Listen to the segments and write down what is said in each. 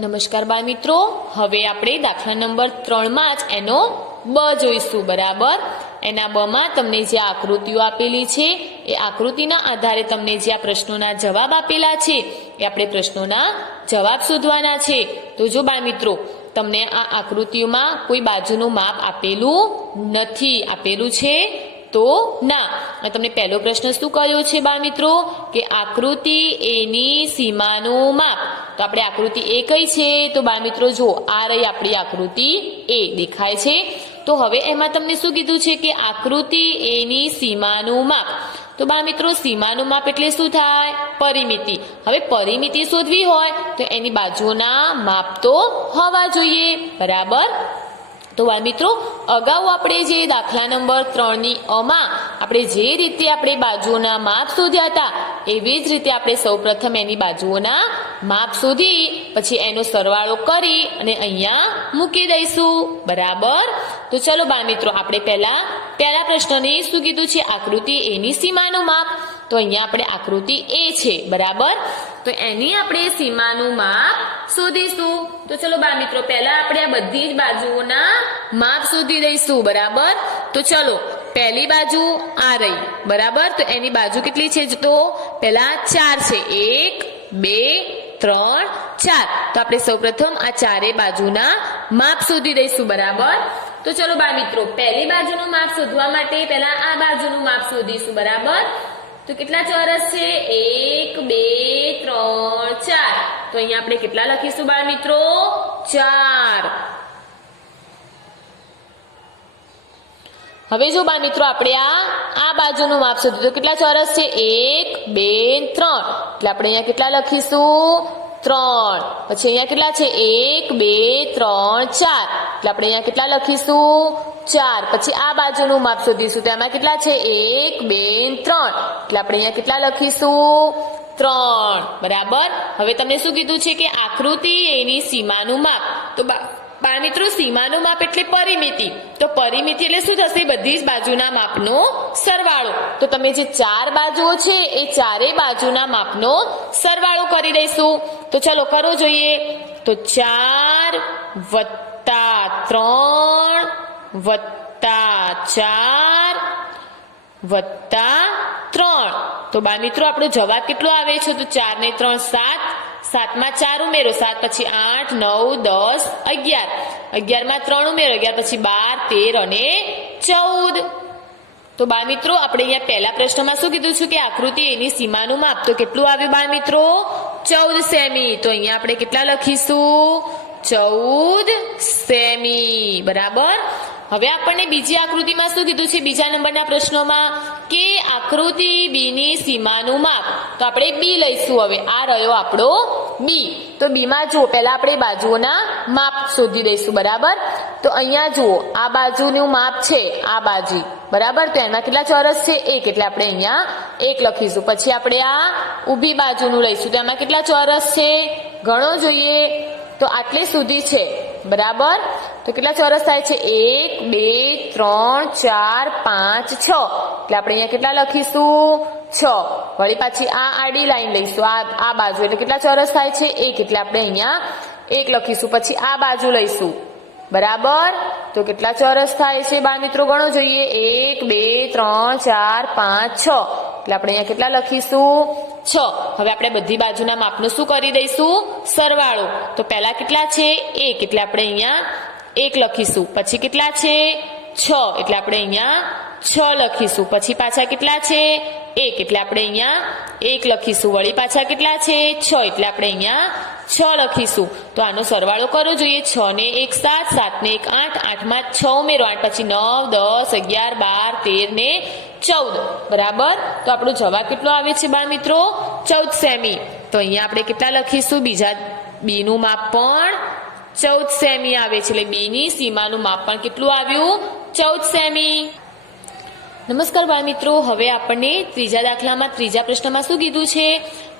નમસ્કાર બાળ મિત્રો, હવે આપણે દાખલા નંબર 3માં જ એનો બ જોઈશું. બરાબર, એના બમાં તમને જે આકૃતિઓ આપેલી છે એ આકૃતિના આધારે તમને જે આ પ્રશ્નોના જવાબ આપેલા છે એ આપણે પ્રશ્નોના જવાબ શોધવાના છે. તો જો બાળ મિત્રો, તમને આ આકૃતિઓમાં કોઈ બાજુનું માપ આપેલું નથી. આપેલું છે તો ના. તમને પહેલો પ્રશ્ન શું કર્યો છે બાળ મિત્રો કે આકૃતિ એની સીમાનું માપ. તો આપણે આકૃતિ એ કઈ છે? તો બાળ મિત્રો જો આ રહી આપણી આકૃતિ એ દેખાય છે. તો હવે એમાં તમને શું કીધું છે કે આકૃતિ એની સીમાનું માપ. તો બાળ મિત્રો સીમાનું માપ એટલે શું થાય? પરિમિતિ. હવે પરિમિતિ શોધવી હોય તો એની બાજુઓના માપ તો હોવા જોઈએ. બરાબર. તો બાળ મિત્રો, અગાઉ આપણે જે દાખલા નંબર 3ની અમાં આપણે જે રીતે આપણે બાજુઓના માપ શોધ્યા હતા એવી જ રીતે આપણે સૌપ્રથમ એની બાજુઓના માપ શોધી પછી એનો સરવાળો કરી અને અહીંયા મૂકી દઈશું. બરાબર. તો ચલો બાળ મિત્રો, આપણે પહેલા પ્રશ્નની શું કીધું છે? આકૃતિ એની સીમાનું માપ. તો અહીંયા આપણે આકૃતિ એ છે. બરાબર. તો એની આપણે સીમાનું માપ શોધીશું. તો ચલો બાળ મિત્રો, પહેલા આપણે આ બધી જ બાજુઓના માપ શોધી દઈશું. બરાબર. તો ચલો, પહેલી બાજુ આ રહી. બરાબર. તો એની બાજુ કેટલી છે? તો પહેલા 4 છે. 1 2 3 4. તો આપણે સૌપ્રથમ આ ચારે બાજુના માપ શોધી દઈશું. બરાબર. તો ચલો બાળ મિત્રો, પહેલી બાજુનું માપ શોધવા માટે પહેલા આ બાજુનું માપ શોધીશું. બરાબર. તો કેટલા ચોરસ છે? 1 2 3 4. તો અહીંયા આપણે કેટલા લખીશું બાળ મિત્રો? 4. હવે જો બાળ મિત્રો, આપણે આ બાજુનું માપ શોધ્યું તો કેટલા ચોરસ છે? 1 2 3. એટલે આપણે અહીંયા કેટલા લખીશું? 3. પછી અહીંયા કેટલા છે? 1 2 3 4. એટલે આપણે અહીંયા કેટલા લખીશું? 4. પછી આ બાજુનું માપ શોધીશું તો એમાં કેટલા છે? 1 2 3. એટલે આપણે અહીંયા કેટલા લખીશું? 3. બરાબર. હવે તમને શું કીધું છે કે આકૃતિ એની સીમાનું માપ. તો બાળ મિત્રો, સીમાનું માપ એટલે પરિમિતિ. તો પરિમિતિ એટલે શું થશે? બધી જ બાજુના માપનો સરવાળો. તો તમે જે 4 બાજુઓ છે એ ચારેય બાજુના માપનો સરવાળો કરી દઈશું. તો ચલો કરો જોઈએ. તો 4 વત્તા 3 વત્તા 4 વત્તા 3. તો બાળ મિત્રો, આપણો જવાબ કેટલો આવે છે? તો 4 ને 3 7. 7 માં 4 ઉમેરો, 7 પછી 8 9 10 11. 11 માં 3 ઉમેરો, 11 પછી 12 13 અને 14. તો બાળ મિત્રો, આપણે અહીંયા પહેલા પ્રશ્નમાં શું કીધું છે કે આકૃતિ એની સીમાનું માપ. તો કેટલું આવ્યું બાળ મિત્રો? 14 સેમી. તો અહીંયા આપણે કેટલા લખીશું? 14 સેમી. બરાબર. હવે આપણને બીજી આકૃતિમાં શું કીધું છે? બીજા નંબરના પ્રશ્નોમાં કે આકૃતિ બીની સીમાનું માપ. તો આપણે બી લઈશું. હવે આ રહ્યો આપણો બી. તો બીમાં જુઓ, પહેલા આપણે બાજુઓના માપ શોધી દઈશું. બરાબર. તો અહીંયા જુઓ, આ બાજુનું માપ છે આ બાજુ. બરાબર. તો એમાં કેટલા ચોરસ છે? 1. એટલે આપણે અહીંયા 1 લખીશું. પછી આપણે આ ઊભી બાજુનું લઈશું તો એમાં કેટલા ચોરસ છે? ગણો જોઈએ. તો આટલે સુધી છે. બરાબર. તો કેટલા ચોરસ થાય છે? 1 2 3 4 5 6. એટલે આપણે અહીંયા કેટલા લખીશું? 6. વળી પાછી આ આડી લાઈન લઈશું આ બાજુ. એટલે કેટલા ચોરસ થાય છે? 1. એટલે આપણે અહીંયા 1 લખીશું. પછી આ બાજુ લઈશું. બરાબર. તો કેટલા ચોરસ થાય છે બાળ મિત્રો? ગણો જોઈએ. 1 2 3 4 5 6. એટલે આપણે અહીંયા કેટલા લખીશું? 6. હવે આપણે બધી બાજુના માપનું શું કરી દઈશું? સરવાળો. તો પહેલા કેટલા છે? 1. એટલે આપણે અહીંયા 1 લખીશું. પછી કેટલા છે? 6. એટલે આપણે અહીંયા 6 લખીશું. પછી પાછા કેટલા છે? 1. એટલે આપણે અહીંયા 1 લખીશું. વળી પાછા કેટલા છે? 6. એટલે આપણે અહીંયા 6 લખીશું. તો આનો સરવાળો કરવો જોઈએ. 6 ને 1 7, 7 ને 1 8, 8 માં 6 ઉમેરો, 8 પછી 9 10 11 12 13 ને 14. બરાબર. તો આપણો જવાબ કેટલો આવે છે બાળ મિત્રો? 14 સેમી. તો અહીંયા આપણે કેટલા લખીશું? બીજા બીનું માપ પણ 14 સેમી આવે છે. એટલે બીની સીમાનું માપ પણ કેટલું આવ્યું? 14 સેમી. નમસ્કાર બાળ મિત્રો, હવે આપણને ત્રીજા દાખલામાં ત્રીજા પ્રશ્નમાં શું કીધું છે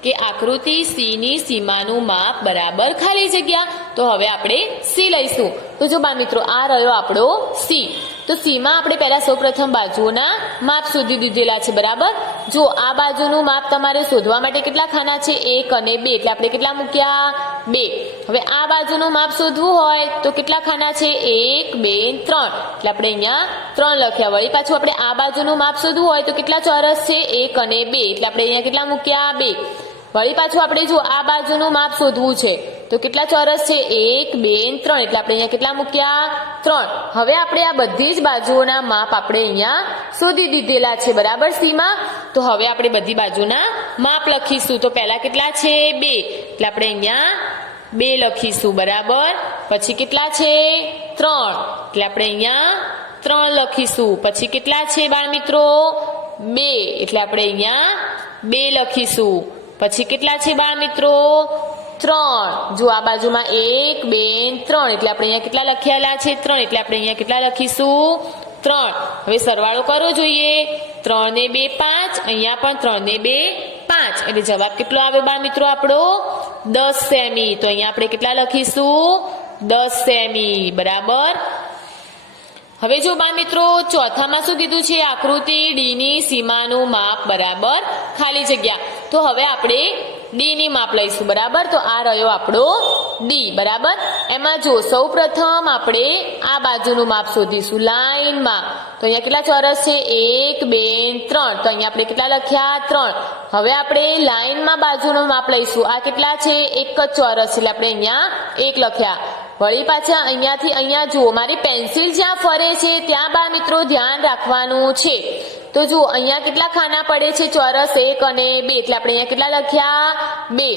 કે આકૃતિ સી ની સીમાનું માપ બરાબર ખાલી જગ્યા. તો હવે આપણે સી લઈશું. તો જો બાળ મિત્રો, આ રહ્યો આપણો સી. તો સી માં આપણે પહેલા સૌપ્રથમ બાજુઓના માપ શોધી દીધેલા છે. બરાબર. જો આ બાજુનું માપ તમારે શોધવા માટે કેટલા ખાના છે? 1 અને 2. એટલે આપણે કેટલા મૂક્યા? 2. હવે આ બાજુનું માપ શોધવું હોય તો કેટલા ખાના છે 1 2 3 એટલે આપણે અહીંયા 3 લખ્યા. વળી પાછું આપણે આ બાજુનું માપ શોધવું હોય તો કેટલા ચોરસ છે 1 અને 2 એટલે આપણે અહીંયા કેટલા મૂક્યા 2. વળી પાછું આપણે જો આ બાજુનું માપ શોધવું છે તો કેટલા ચોરસ છે 1 2 3 એટલે આપણે અહીંયા કેટલા મૂક્યા 3. હવે આપણે આ બધી જ બાજુઓના માપ આપણે અહીંયા શોધી દીધેલા છે બરાબર સીમા. તો હવે આપણે બધી બાજુના માપ લખીશું. તો પહેલા કેટલા છે 2 એટલે આપણે અહીંયા 2 લખીશું બરાબર. પછી કેટલા છે 3 એટલે આપણે અહીંયા 3 લખીશું. પછી કેટલા છે બાળ મિત્રો 2 એટલે આપણે અહીંયા 2 લખીશું. પછી કેટલા છે બાળ મિત્રો 3. જો આ બાજુમાં 1 2 3 એટલે આપણે અહીંયા કેટલા લખેલા છે 3 એટલે આપણે અહીંયા કેટલા લખીશું 3. હવે સરવાળો કરવો જોઈએ. 3 ને 2 5. અહીંયા પણ 3 ને 2 5 એટલે જવાબ કેટલો આવે બાળ મિત્રો આપણો 10 સેમી. તો અહીંયા આપણે કેટલા લખીશું 10 સેમી બરાબર. હવે જો બાળ મિત્રો ચોથામાં શું કીધું છે આકૃતિ ડી ની સીમાનું માપ બરાબર ખાલી જગ્યા. તો હવે આપણે ડી ની માપ લઈશું બરાબર. તો આ રહ્યો આપણો ડી બરાબર. એમાં જો સૌ પ્રથમ આપણે આ બાજુનું માપ શોધીશું લાઈનમાં. તો અહીંયા કેટલા ચોરસ છે 1 2 3. તો અહીંયા આપણે કેટલા લખ્યા 3. હવે આપણે લાઈનમાં બાજુનું માપ લઈશું. આ કેટલા છે એક જ ચોરસ એટલે આપણે અહીંયા 1 લખ્યા. વળી પાછા અહીંયાથી અહીંયા જુઓ મારી પેન્સિલ જ્યાં ફરે છે ત્યાં બા મિત્રો ધ્યાન રાખવાનું છે. તો જુઓ અહીંયા કેટલા ખાના પડે છે ચોરસ 1 અને 2 એટલે આપણે અહીંયા કેટલા લખ્યા 2.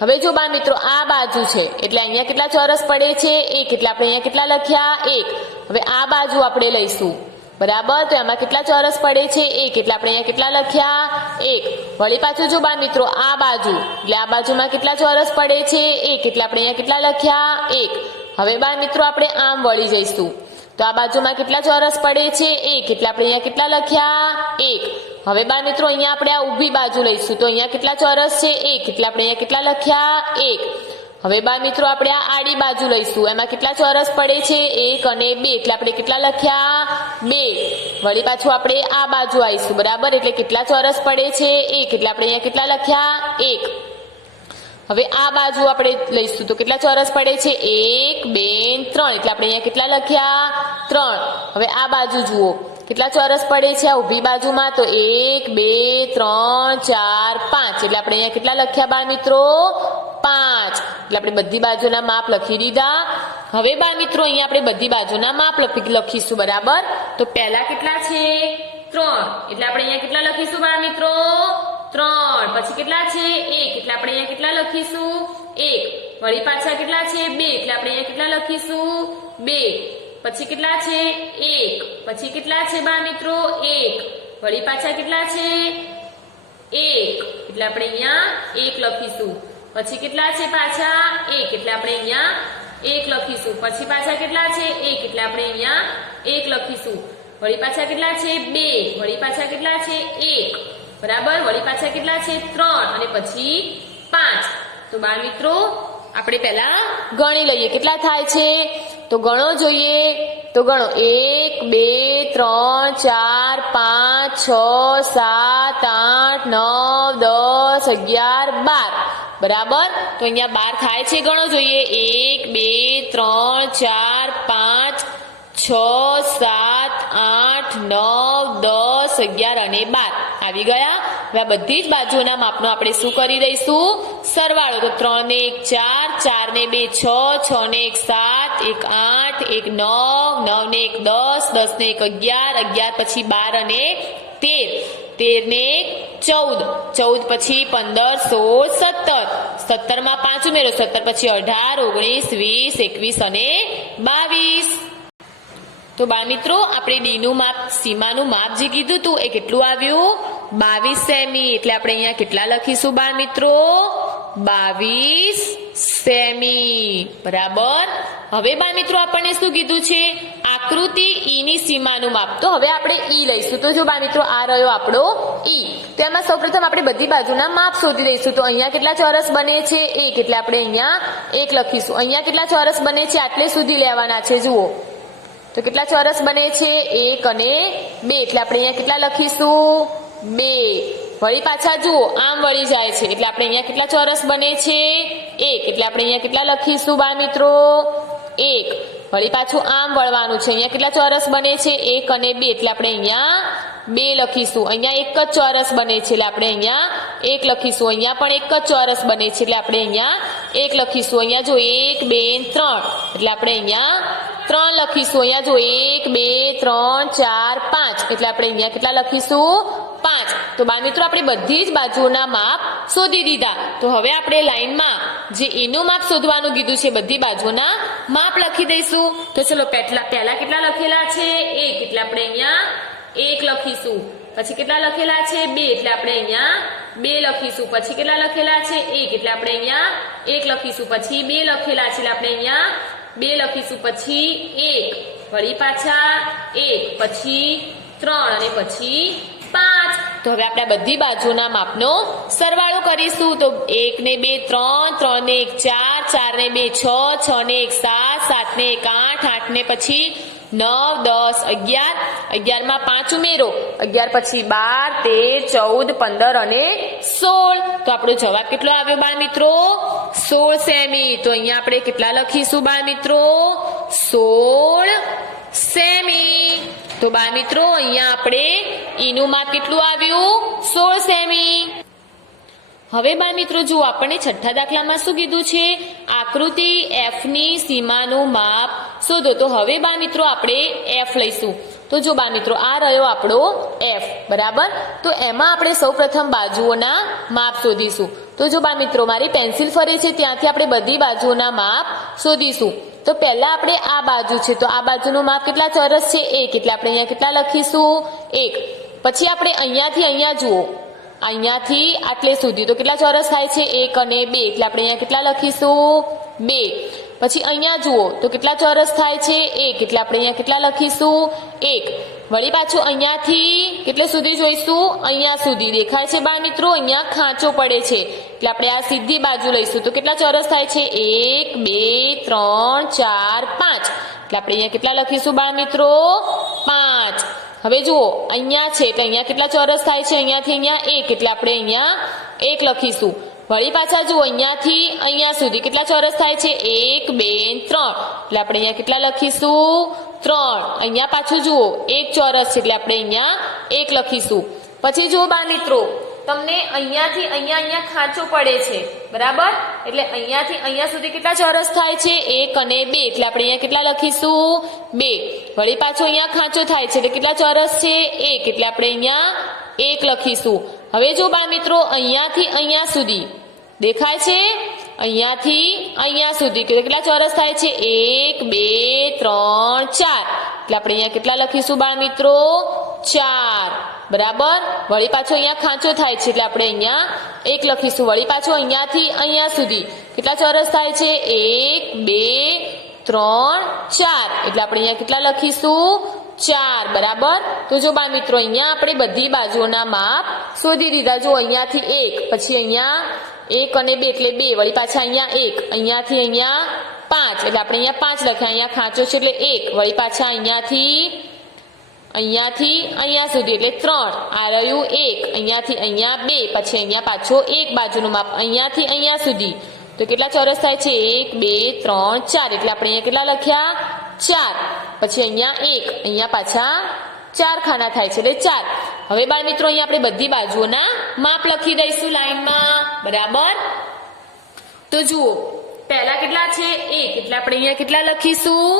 હવે જો બા મિત્રો આ બાજુ છે એટલે અહીંયા કેટલા ચોરસ પડે છે 1 એટલે આપણે અહીંયા કેટલા લખ્યા 1. હવે આ બાજુ આપણે લઈશું બરાબર. તો એમાં કેટલા ચોરસ પડે છે 1 એટલે આપણે અહીંયા કેટલા લખ્યા 1. વળી પાછું જો બા મિત્રો આ બાજુ એટલે આ બાજુમાં કેટલા ચોરસ પડે છે 1 એટલે આપણે અહીંયા કેટલા લખ્યા 1. હવે બા મિત્રો આપણે આમ વળી જઈશું. તો આ બાજુમાં કેટલા ચોરસ પડે છે 1 એટલે આપણે અહીંયા કેટલા લખ્યા 1. હવે બા મિત્રો અહીંયા આપણે આ ઊભી બાજુ લઈશું. તો અહીંયા કેટલા ચોરસ છે 1 એટલે આપણે અહીંયા કેટલા લખ્યા 1. હવે બા મિત્રો આપણે આ આડી બાજુ લઈશું. એમાં કેટલા ચોરસ પડે છે 1 અને 2 એટલે આપણે કેટલા લખ્યા 2. વળી પાછું આપણે આ બાજુ આવીશું બરાબર. એટલે કેટલા ચોરસ પડે છે 1 એટલે આપણે અહીંયા કેટલા લખ્યા 1. હવે આ બાજુ આપણે લઈશું. તો કેટલા ચોરસ પડે છે 1 2 3 એટલે આપણે અહીંયા કેટલા લખ્યા 3. હવે આ બાજુ જુઓ કેટલા ચોરસ પડે છે આ ઊભી બાજુમાં. તો 1 2 3 4 5 એટલે આપણે અહીંયા કેટલા લખ્યા બાળ મિત્રો 5. એટલે આપણે બધી બાજુના માપ લખી દીધા. હવે બાળ મિત્રો અહીંયા આપણે બધી બાજુના માપ લખીશું બરાબર. તો પહેલા કેટલા છે 3 એટલે આપણે અહીંયા કેટલા લખીશું બાળ મિત્રો 3. પછી કેટલા છે 1 એટલે આપણે અહીંયા કેટલા લખીશું 1. વળી પાછા કેટલા છે 2 એટલે આપણે અહીંયા કેટલા લખીશું 2. પછી કેટલા છે 1. પછી કેટલા છે બા મિત્રો 1. વળી પાછા કેટલા છે 1 એટલે આપણે અહીંયા 1 લખીશું. પછી કેટલા છે પાછા 1 એટલે આપણે અહીંયા 1 લખીશું. પછી પાછા કેટલા છે 1 એટલે આપણે અહીંયા 1 લખીશું. વળી પાછા કેટલા છે 2. વળી પાછા કેટલા છે 1 બરાબર. વળી પાછા કેટલા છે 3 અને પછી 5. તો બાળ મિત્રો આપણે પહેલા ગણી લઈએ કેટલા થાય છે. તો ગણો જોઈએ. તો ગણો 1 2 3 4 5 6 7 8 9 10 11 12 બરાબર. તો અહીંયા 12 થાય છે ગણો જોઈએ. 1 2 3 4 5 6 7 8 9 10 11 અને 12 આવી ગયા. હવે આ બધી જ બાજુના માપનો આપણે શું કરી દઈશું સરવાળો. તો 3 ને 1 4 4 ને 2 6 6 ને 1 7 1 8 1 9 9 ને 1 10 10 ને 1 11 11 પછી 12 અને 13 13 ને 1 14 14 પછી 15 16 17 17 માં 5 ઉમેરો 17 પછી 18 19 20 21 અને 22. તો બાળ મિત્રો આપણે ડી નું માપ સીમાનું માપ જે કીધું હતું એ કેટલું આવ્યું 22 સેમી. એટલે આપણે અહીંયા કેટલા લખીશું બાળ મિત્રો 22 સેમી બરાબર. હવે બાળ મિત્રો આપણને શું કીધું છે આકૃતિ ઈ ની સીમાનું માપ. તો હવે આપણે ઈ લઈશું. તો જો બાળ મિત્રો આ રહ્યો આપણો ઈ. તો એમાં સૌપ્રથમ આપણે બધી બાજુના માપ શોધી લઈશું. તો અહીંયા કેટલા ચોરસ બને છે 1 એટલે આપણે અહીંયા 1 લખીશું. અહીંયા કેટલા ચોરસ બને છે આટલે સુધી લેવાના છે જુઓ. તો કેટલા ચોરસ બને છે 1 અને 2 એટલે આપણે અહીંયા કેટલા લખીશું 2. વળી પાછા જુઓ આમ વળી જાય છે એટલે આપણે અહીંયા કેટલા ચોરસ બને છે 1 એટલે આપણે અહીંયા કેટલા લખીશું બાળ મિત્રો 1 વળી પાછું આમ વળવાનું છે અહીંયા કેટલા ચોરસ બને છે 1 અને 2 એટલે આપણે અહીંયા 2 લખીશું અહીંયા એક જ ચોરસ બને છે એટલે આપણે અહીંયા 1 લખીશું અહીંયા પણ એક જ ચોરસ બને છે એટલે આપણે અહીંયા 1 લખીશું અહીંયા જો 1 2 3 એટલે આપણે અહીંયા 3 લખીશું અહીંયા જો 1 2 3 4 5 એટલે આપણે અહીંયા કેટલા લખીશું 5 તો બાળ મિત્રો આપણે બધી જ બાજુઓના માપ શોધી દીધા તો હવે આપણે લાઈનમાં જે એનું માપ શોધવાનું કીધું છે બધી બાજુના માપ લખી દઈશું તો ચલો પહેલા કેટલા લખેલા છે 1 એટલે આપણે અહીંયા 1 લખીશું પછી કેટલા લખેલા છે 2 એટલે આપણે અહીંયા 2 લખીશું પછી કેટલા લખેલા છે 1 એટલે આપણે અહીંયા 1 લખીશું પછી 2 લખેલા છે એટલે આપણે અહીંયા 2 લખીશું પછી 1 વળી પાછા 1 પછી 3 અને પછી 5 તો હવે આપણે બધી બાજુના માપનો સરવાળો કરીશું તો 1 ને 2 3 3 ને 1 4 4 ને 2 6 6 ને 1 7 7 ને 1 8 8 ને પછી 9 10 11 11 માં 5 ઉમેરો 11 પછી 12 13 14 15 અને 16 તો આપણો જવાબ કેટલો આવ્યો બાળ મિત્રો 16 સેમી તો અહીંયા આપણે કેટલા લખીશું બાળ મિત્રો 16 સેમી તો બાળ મિત્રો અહીંયા આપણે ઈનું માપ કેટલું આવ્યું 16 સેમી હવે બાળ મિત્રો જો આપણને છઠ્ઠા દાખલામાં શું કીધું છે આકૃતિ F ની સીમાનું માપ શોધો તો હવે બાળ મિત્રો આપણે F લઈશું તો જો બાળ મિત્રો આ રહ્યો આપણો F બરાબર તો એમાં આપણે સૌપ્રથમ બાજુઓના માપ શોધીશું તો જો બાળ મિત્રો મારી પેન્સિલ ફરે છે ત્યાંથી આપણે બધી બાજુઓના માપ શોધીશું તો પહેલા આપણે આ બાજુ છે તો આ બાજુનું માપ કેટલા ચોરસ છે 1 એટલે આપણે અહીંયા કેટલા લખીશું 1 પછી આપણે અહીંયાથી અહીંયા જુઓ અહીંયાથી આટલે સુધી તો કેટલા ચોરસ થાય છે 1 અને 2 એટલે આપણે અહીંયા કેટલા લખીશું 2 પછી અહીંયા જુઓ તો કેટલા ચોરસ થાય છે 1 એટલે આપણે અહીંયા કેટલા લખીશું 1 વળી પાછું અહીંયાથી કેટલે સુધી જોઈશું અહીંયા સુધી દેખાય છે બાળ મિત્રો અહીંયા ખાંચો પડે છે એટલે આપણે આ સીધી બાજુ લઈશું તો કેટલા ચોરસ થાય છે 1 2 3 4 5 એટલે આપણે અહીંયા કેટલા લખીશું બાળ મિત્રો 5 હવે જુઓ અહીંયા છે તો અહીંયા કેટલા ચોરસ થાય છે અહીંયાથી અહીંયા 1 એટલે આપણે અહીંયા 1 લખીશું વળી પાછા જુઓ અહીંયાથી અહીંયા સુધી કેટલા ચોરસ થાય છે 1 2 3 એટલે આપણે અહીંયા કેટલા લખીશું 3 અહીંયા પાછું જુઓ 1 ચોરસ છે એટલે આપણે અહીંયા 1 લખીશું પછી જુઓ બાળ મિત્રો તમને અહીંયાથી અહીંયા ખાંચો પડે છે બરાબર એટલે અહીંયાથી અહીંયા સુધી કેટલા ચોરસ થાય છે 1 અને 2 એટલે આપણે અહીંયા કેટલા લખીશું 2 વળી પાછું અહીંયા ખાંચો થાય છે એટલે કેટલા ચોરસ છે 1 એટલે આપણે અહીંયા 1 લખીશું હવે જો બાળ મિત્રો અહીંયાથી અહીંયા સુધી દેખાય છે અહીંયાથી અહીંયા સુધી કેટલા ચોરસ થાય છે 1 2 3 4 એટલે આપણે અહીંયા કેટલા લખીશું બાળ મિત્રો 4 બરાબર વળી પાછો અહીંયા ખાંચો થાય છે એટલે આપણે અહીંયા 1 લખીશું વળી પાછો અહીંયાથી અહીંયા સુધી કેટલા ચોરસ થાય છે 1 2 3 4 એટલે આપણે અહીંયા કેટલા લખીશું 4 બરાબર તો જો બાળ મિત્રો અહીંયા આપણે બધી બાજુઓના માપ શોધી દીધા જો અહીંયાથી 1 પછી અહીંયા 1 અને 2 એટલે 2 વળી પાછા અહીંયા 1 અહીંયાથી અહીંયા 5 એટલે આપણે અહીંયા 5 લખ્યા અહીંયા ખાંચો છે એટલે 1 વળી પાછા અહીંયાથી અહીંયા સુધી એટલે 3 આ રહ્યું 1 અહીંયાથી અહીંયા 2 પછી અહીંયા પાછો 1 બાજુનું માપ અહીંયાથી અહીંયા સુધી તો કેટલા ચોરસ થાય છે 1 2 3 4 એટલે આપણે અહીંયા કેટલા લખ્યા 4 પછી અહીંયા 1 અહીંયા પાછા 4 ખાના થાય છે એટલે 4 હવે બાળ મિત્રો અહીંયા આપણે બધી બાજુઓના માપ લખી દઈશું લાઈનમાં બરાબર તો જુઓ પહેલા કેટલા છે 1 એટલે આપણે અહીંયા કેટલા લખીશું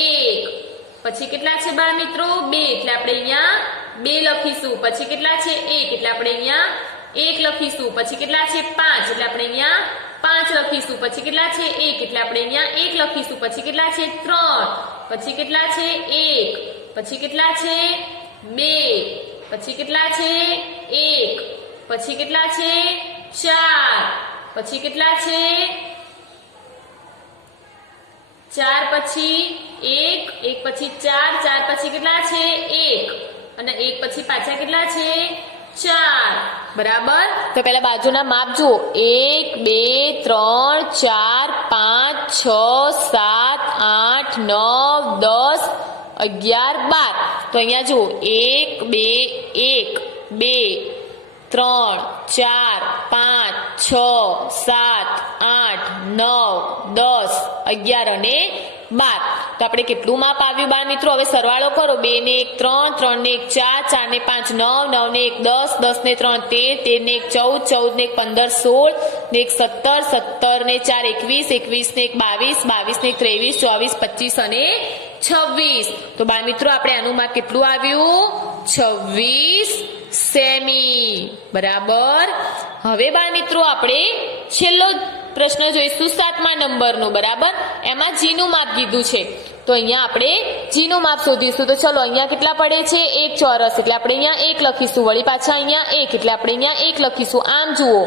1 પછી કેટલા છે બાળ મિત્રો 2 એટલે આપણે અહીંયા 2 લખીશું પછી કેટલા છે 1 એટલે આપણે અહીંયા 1 લખીશું પછી કેટલા છે 5 એટલે આપણે અહીંયા 5 લખીશું પછી કેટલા છે 1 એટલે આપણે અહીંયા 1 લખીશું પછી કેટલા છે 3 પછી કેટલા છે 1 પછી કેટલા છે 2 પછી કેટલા છે 1 પછી કેટલા છે 4 પછી કેટલા છે 4 પછી 1 પછી 4 4 પછી કેટલા છે 1 અને 1 પછી પાછા કેટલા છે 4 બરાબર તો પહેલા બાજુના માપ જુઓ 1 2 3 4 5 6 7 8 9 10 11 12 તો અહીંયા જુઓ 1 2 1 2 3 4 5 6 7 8 9 10 11 અને 12 તો આપણે કેટલું માપ આવ્યું બાળ મિત્રો? હવે સરવાળો કરો. 2 ને 1 3 3 ને 1 4 4 ને 5 9 9 ને 1 10 10 ને 3 13 13 ને 1 14 14 ને 1 15 16 ને 1 17 17 ને 4 21 21 ને 1 22 22 ને 1 23 24 25 અને 26 તો બાળ મિત્રો આપણે આનું માપ કેટલું આવ્યું? 26 સેમી. બરાબર. હવે બાળ મિત્રો આપણે છેલ્લો પ્રશ્ન જોઈશું 7મા નંબરનો. બરાબર. એમાં જી નું માપ કીધું છે તો અહીંયા આપણે જી નું માપ શોધીશું. તો ચલો અહીંયા કેટલા પડે છે? 1 ચોરસ એટલે આપણે અહીંયા 1 લખીશું. વળી પાછા અહીંયા 1 એટલે આપણે અહીંયા 1 લખીશું. આમ જુઓ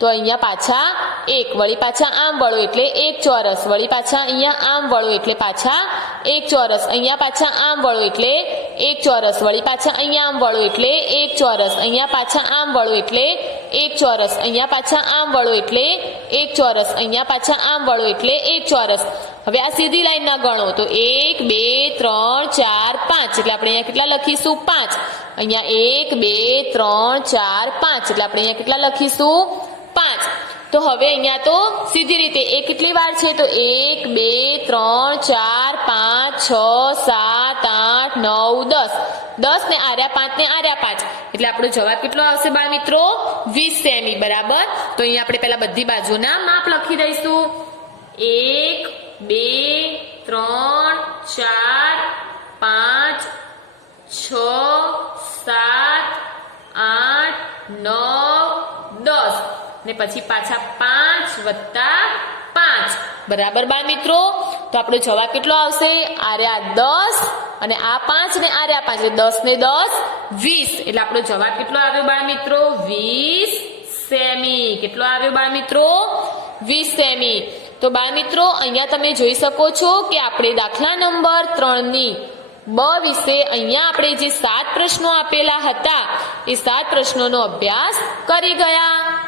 તો અહીંયા પાછા 1 વળી પાછા આમ વળો એટલે 1 ચોરસ વળી પાછા અહીંયા આમ વળો એટલે પાછા 1 ચોરસ અહીંયા પાછા આમ વળો એટલે 1 ચોરસ વળી પાછા અહીંયા આમ વળો એટલે 1 ચોરસ અહીંયા પાછા આમ વળો એટલે 1 ચોરસ અહીંયા પાછા આમ વળો એટલે 1 ચોરસ અહીંયા પાછા આમ વળો એટલે 1 ચોરસ. હવે આ સીધી લાઈનના ગણો તો 1 2 3 4 5 એટલે આપણે અહીંયા કેટલા લખીશું? 5. અહીંયા 1 2 3 4 5 એટલે આપણે અહીંયા કેટલા લખીશું? 5. તો હવે અહીંયા તો સીધી રીતે એ કેટલી વાર છે? તો 1 2 3 4 5 6 7 8 9 10 10 ને આર્યા 5 ને આર્યા 5 એટલે આપણો જવાબ કેટલો આવશે બાળ મિત્રો? 20 સેમી. બરાબર. તો અહીંયા આપણે પહેલા બધી બાજુના માપ લખી દઈશું. 1 2 3 4 5 6 7 8 9 10 ને પછી પાછા 5 વત્તા 5. બરાબર બાળ મિત્રો. તો આપણો જવાબ કેટલો આવશે? આર્યા 10 અને આ 5 ને આર્યા 5 એટલે 10 ને 10 20 એટલે આપણો જવાબ કેટલો આવ્યો બાળ મિત્રો? 20 સેમી. કેટલો આવ્યો બાળ મિત્રો? 20 સેમી. તો બાળ મિત્રો અહીંયા તમે જોઈ શકો છો કે આપણે દાખલા નંબર 3ની બ વિશે અહીંયા આપણે જે 7 પ્રશ્નો આપેલા હતા એ 7 પ્રશ્નોનો અભ્યાસ કરી ગયા.